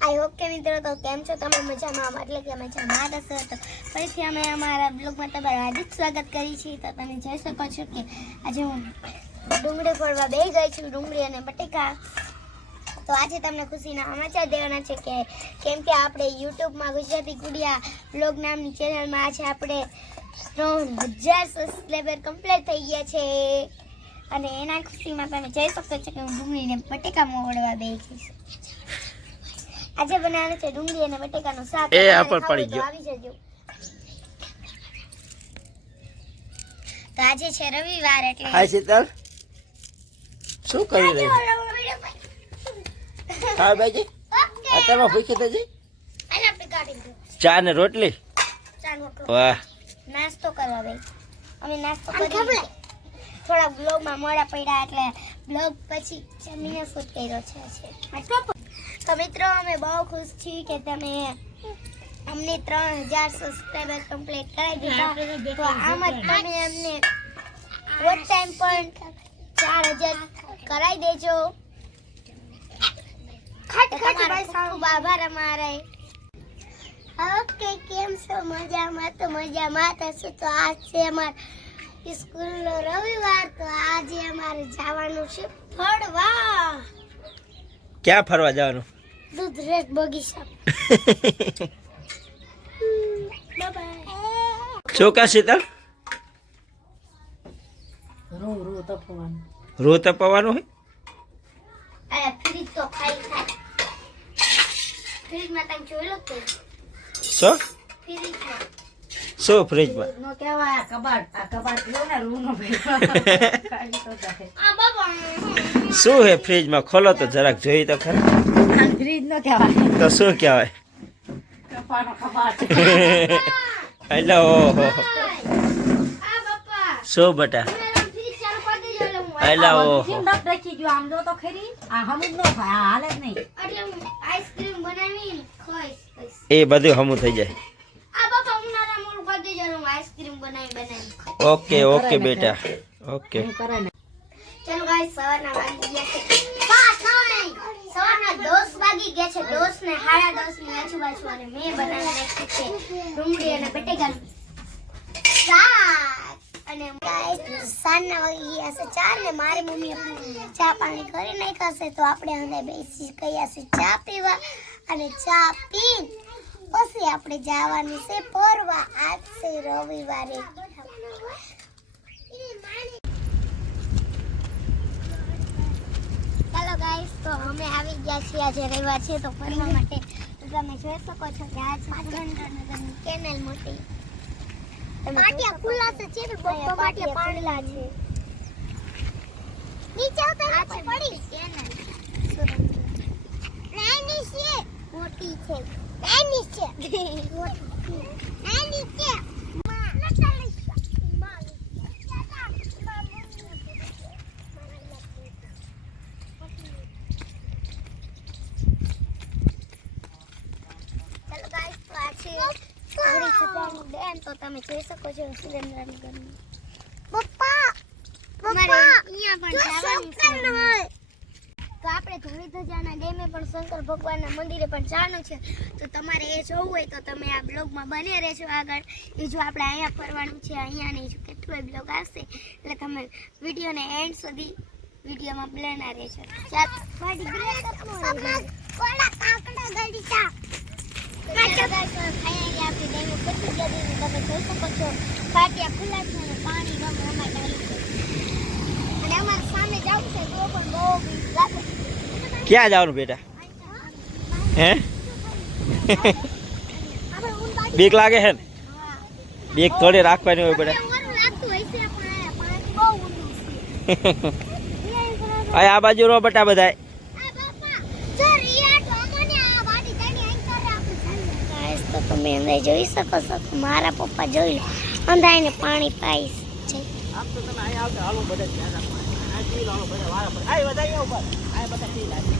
I hope કે મિત્રો તો કેમ છો? તમે મજામાં એટલે કે મજામાં હશો. તો ફરીથી અમે અમારા બ્લોગમાં તમારું હાર્દિક સ્વાગત કરી છીએ. તો તમે જોઈ શકો છો કે આજે હું ડુંગળી ફોડવા બે ગઈ છું, ડુંગળી અને બટેકા. તો આજે તમને ખુશીના સમાચાર દેવાના છે કે કેમ કે આપણે યુટ્યુબમાં ગુજરાતી ગુડિયા બ્લોગ નામની ચેનલમાં આજે આપણે ત્રણ હજાર સબસ્ક્રાઈબર કમ્પ્લીટ થઈ ગયા છે. અને એના ખુશીમાં તમે જઈ શકો છો કે હું ડુંગળીને બટેકા મોવડવા બે છું. આજે બનાવવાનું છે ડુંગળી અને બટેકાનું શાક. એ આ પર પડી ગયો. આવી જજો. તો આજે છે રવિવાર એટલે હાય શીતલ. શું કરી રહી હા બાજી અત્યારમાં ભૂખી થતી ચા ને રોટલી? વાહ. નાસ્તો કરવા ભાઈ અમે નાસ્તો કરી થોડા બ્લોગમાં મોડા પડ્યા એટલે બ્લોગ પછી જમીને ફૂટ કર્યો છે. તો મિત્રો અમે બહુ ખુશ છીએ કે તમે અમને ત્રણ હજાર સબસ્ક્રાઈબર કમ્પ્લીટ કરાવી દીધા. તો આમ જ તમે અમને વોટ ટાઈમ પણ ચાર હજાર કરાવી દેજો. તમારો ખૂબ ખૂબ આભાર અમારે. ઓકે કેમ છો? મજામાં તો મજામાં થશું તો આજ છે અમાર સ્કૂલનો રવિવાર. તો આજે અમારે જવાનું છે ફરવા. ક્યાં ફરવા જવાનું? દૂધરેજ બગીચા ચોકા શીતલ રો તપવાનું હોય અરે ફ્રીજ તો ખાલી થાય ફ્રીજમાં તમે જોઈ લો કે શું ફ્રીજમાં શું ફ્રીજમાં નો કહેવાય કબાટ. આ કબાટ લો ને રૂમ નો શું હે ફ્રીજમાં ખોલો તો જરાક જોઈ તો ખરા. ફ્રીજ નો કહેવાય. તો શું કહેવાય? કપાનો કબાટ. એટલે ઓહો શું બટા. હેલો ઓહો રાખી ગયો. આમ જો તો ખરી. આ હમુજ નો થાય હાલે જ નહીં. એટલે આઈસ્ક્રીમ બનાવીને ખાઈશ ખાઈશ. એ બધું હમું થઈ જાય આ બાપા ઉનાળા મોડું કરી દેજો એટલે હું આઈસ્ક્રીમ બનાવી બનાવી ખાઈશ. ઓકે ઓકે બેટા. ઓકે. ચલો ગાઈસ સવારના વાગી ગયા છે. પાંચ નહીં સવારના 10 વાગી ગયા છે. 10 ને સાડા દસની આજુબાજુ અને મેં બનાવી રાખી છે ડુંગળી અને બટેકાનું શાક અને ગાઈસ સાંજના વાગી ગયા છે ચાર ને મારી મમ્મી ચા પાણી કરી નાખ્યા છે. તો આપણે હવે બેસી ગયા છે ચા પીવા અને ચા પી પછી આપણે જવાનું છે પોરવા આજ છે રવિવારે. ગાઈસ તો અમે આવી ગયા છીએ આજે રવિવાર છે તો ફરવા માટે. તમે જોઈ શકો છો કે આ છે સુરેન્દ્રનગરની કેનેલ મોટી. માટિયા ખુલ્લા છે. બબ્બા પાટિયા પાણીલા છે. નીચે ઉતર પડી કેનેલ સુરેન્દ્ર નાની છે મોટી છે નાની છે મોટી નાની છે ચાલો ગાઈસ તો આ છે ખજાની ડેમ તો તમે જોઈ શકો છો સુરેન્દ્રનગરની પપ્પા અમારે અહીંયા પણ જવાનું છે તો આપણે ધોળી ધજાના ડેમે પણ શંકર ભગવાનના મંદિરે પણ જવાનું છે. તો તમારે એ જોવું હોય તો તમે આ બ્લોગમાં બને રહેજો આગળ. એ જો આપણે અહીંયા ફરવાનું છે અહીંયા ને જો કેટલોય બ્લોગ આવશે. એટલે તમે વિડીયોને એન્ડ સુધી વિડીયોમાં બના રહેજો. ચાલ. ગાડી બ્રેક કોલા કાકડા ગાડી ચા પાટિયા ખુલ્લા છે અને પાણી ગમે અમારે ચાલુ અને અમારે સામે જવું છે તો પણ બહુ લાગે ક્યાં જવાનું બેટા? હે? બીક લાગે છે ને? બીક થોડી રાખવાની હોય પણ આ બાજુ રો બટા બધાય આ બાપા જો રિયા તો અમને આ વાડી જાણી અહીં કરે આપણે જાણીએ ગાઈસ તો તમે અંદર જોઈ શકો છો કે મારા પપ્પા જોઈ લો. અંધાઈને પાણી પાઈશ છે. આમ તો તમે અહીંયા આવતા હાલો બધા ધ્યાન રાખવાનું. આ જી લાવો બધા વારા પર આય બધા અહીંયા ઉપર. આય બધા ટી લાગે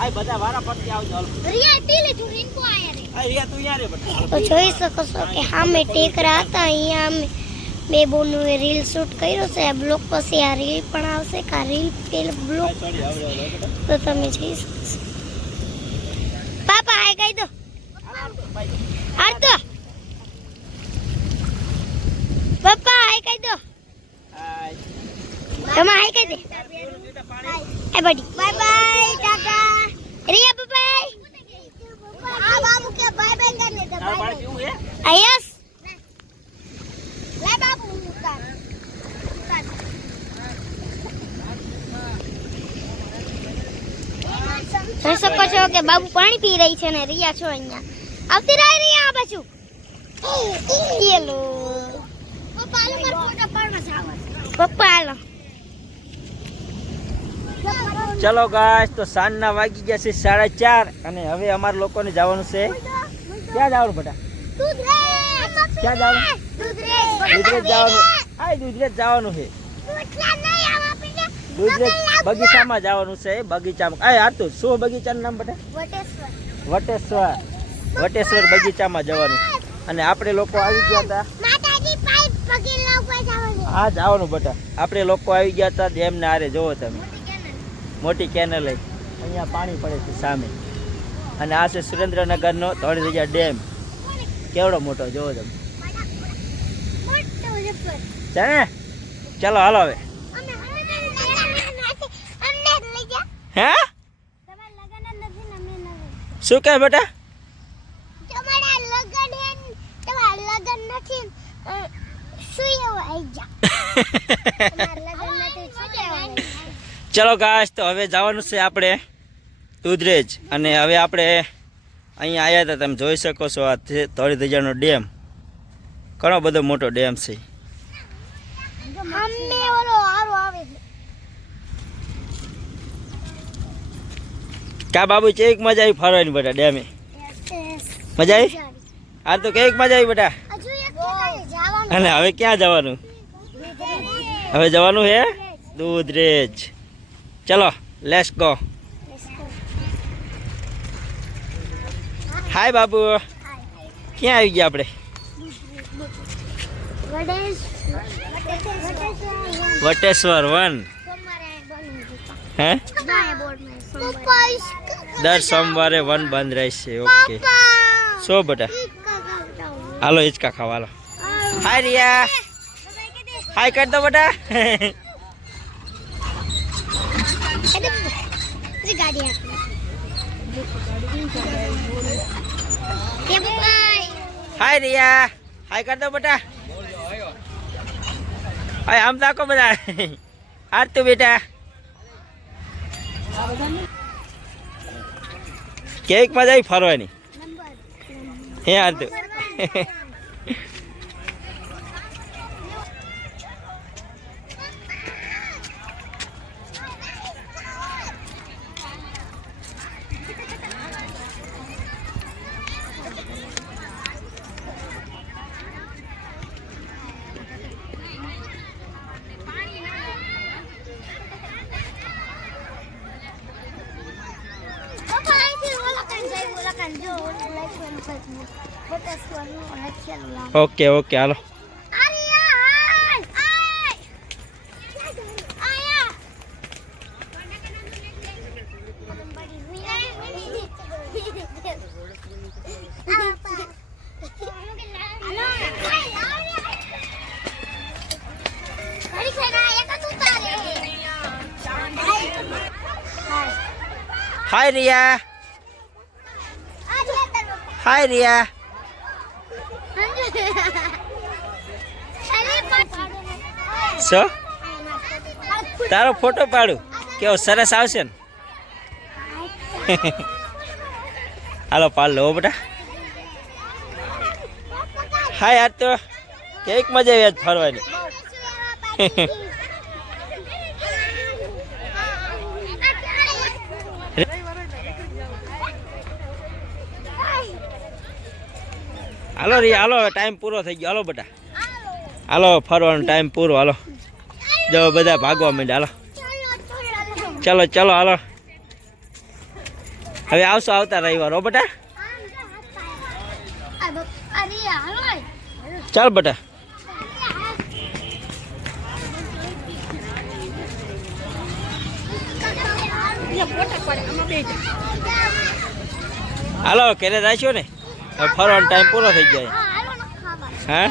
આય બધા વારા પરથી આવજો હાલો. રિયા પી લીધું ઇનકો આયા રે. આય રિયા તું અહીંયા રે બટા તો જોઈ શકો છો કે સામે ટેકરા હતા અહીંયા અમે બે બોનું રીલ શૂટ કર્યો છે. આ બ્લોક પછી આ રીલ પણ આવશે કે આ રીલ પેલ બ્લોક સોરી આવજો આવજો બેટા તો તમે જોઈ શકો છો. મમ્મા હાય કહી દે એ બડી bye bye Tata. Riya bye આ બાબુ કે બાય બાય કરને તો બાય બાય. આયસ લે બાબુ ઉતાર. બાબુ પાણી પી રહી છે ને રિયા છો અહીંયા. આવતી રહી રિયા આ બાજુ. યેલો. પપ્પા ચલો ગાય તો સાંજના વાગી ગયા છે સાડા ચાર અને હવે અમારા લોકોને જવાનું છે. ક્યાં જવાનું બેટા? ક્યાં જવાનું? દૂધરેજ જવાનું. આ દૂધરેજ જવાનું છે. બગીચામાં જવાનું છે બગીચામાં. આ તો શું બગીચાનું નામ બેટા? વટેશ્વર. વટેશ્વર બગીચામાં જવાનું. અને આપણે લોકો આવી ગયા હતા. લાવવા જવાનું આ જવાનું બેટા. આપણે લોકો આવી ગયા હતા ડેમને આરે જોવો તમે. મોટી કેનલ અહીંયા પાણી પડે છે સામે. અને આ છે સુરેન્દ્રનગરનો ધોળીધજા ડેમ. કેવડો મોટો જોવો તમે. ને ચાલો હાલો હવે. હે? શું કહે બેટા? નથી એવું આઈ જા તમારા લગન નથી શું કહેવાનું? ચલો કાશ તો હવે જવાનું છે આપણે દૂધરેજ અને હવે આપણે અહીંયા આવ્યા હતા તમે જોઈ શકો છો આ છે ધોળીધજાનો ડેમ. ઘણો બધો મોટો ડેમ છે. ક્યાં બાબુ છે એક મજા આવી ફરવાની બેટા ડેમે? મજા આવી? આ તો કેક મજા આવી બેટા? જવાનું. અને હવે ક્યાં જવાનું? હવે જવાનું હે દૂધરેજ ચલો લેટ્સ ગો હાય બાબુ. ક્યાં આવી ગયા આપણે? વટેશ્વર વન. હે? દર સોમવારે વન બંધ રહેશે ઓકે. સો બેટા? હાલો હિચકા ખાવા હાલો. હાય રિયા. હાય કર દો બેટા. હાય રિયા. હાય કર દો બેટા. હાય, આમ તાકો બધા. હાર બેટા. કેક મજા આવી ફરવાની. હે, હાર okay okay hello hi Riya hi Riya so તારો ફોટો પાડું. કેવો સરસ આવશે ને? હાલો, પાડ લો બેટા. હા યાર તો કેક મજા આવી આજ ફરવાની. હાલો રિયા હાલો, ટાઈમ પૂરો થઈ ગયો. હાલો બેટા. હાલો, ફરવાનો ટાઈમ પૂરો. હાલો. જો બધા ભાગવા માંડ્યા, હાલો. ચલો, ચાલો, હાલો. હવે આવશો આવતા રવિવાર, હો, બેટા? ચાલ, બટા. હાલો કેરે રાખ્યો ને? ફરવાનો ટાઈમ પૂરો થઈ જાય હા?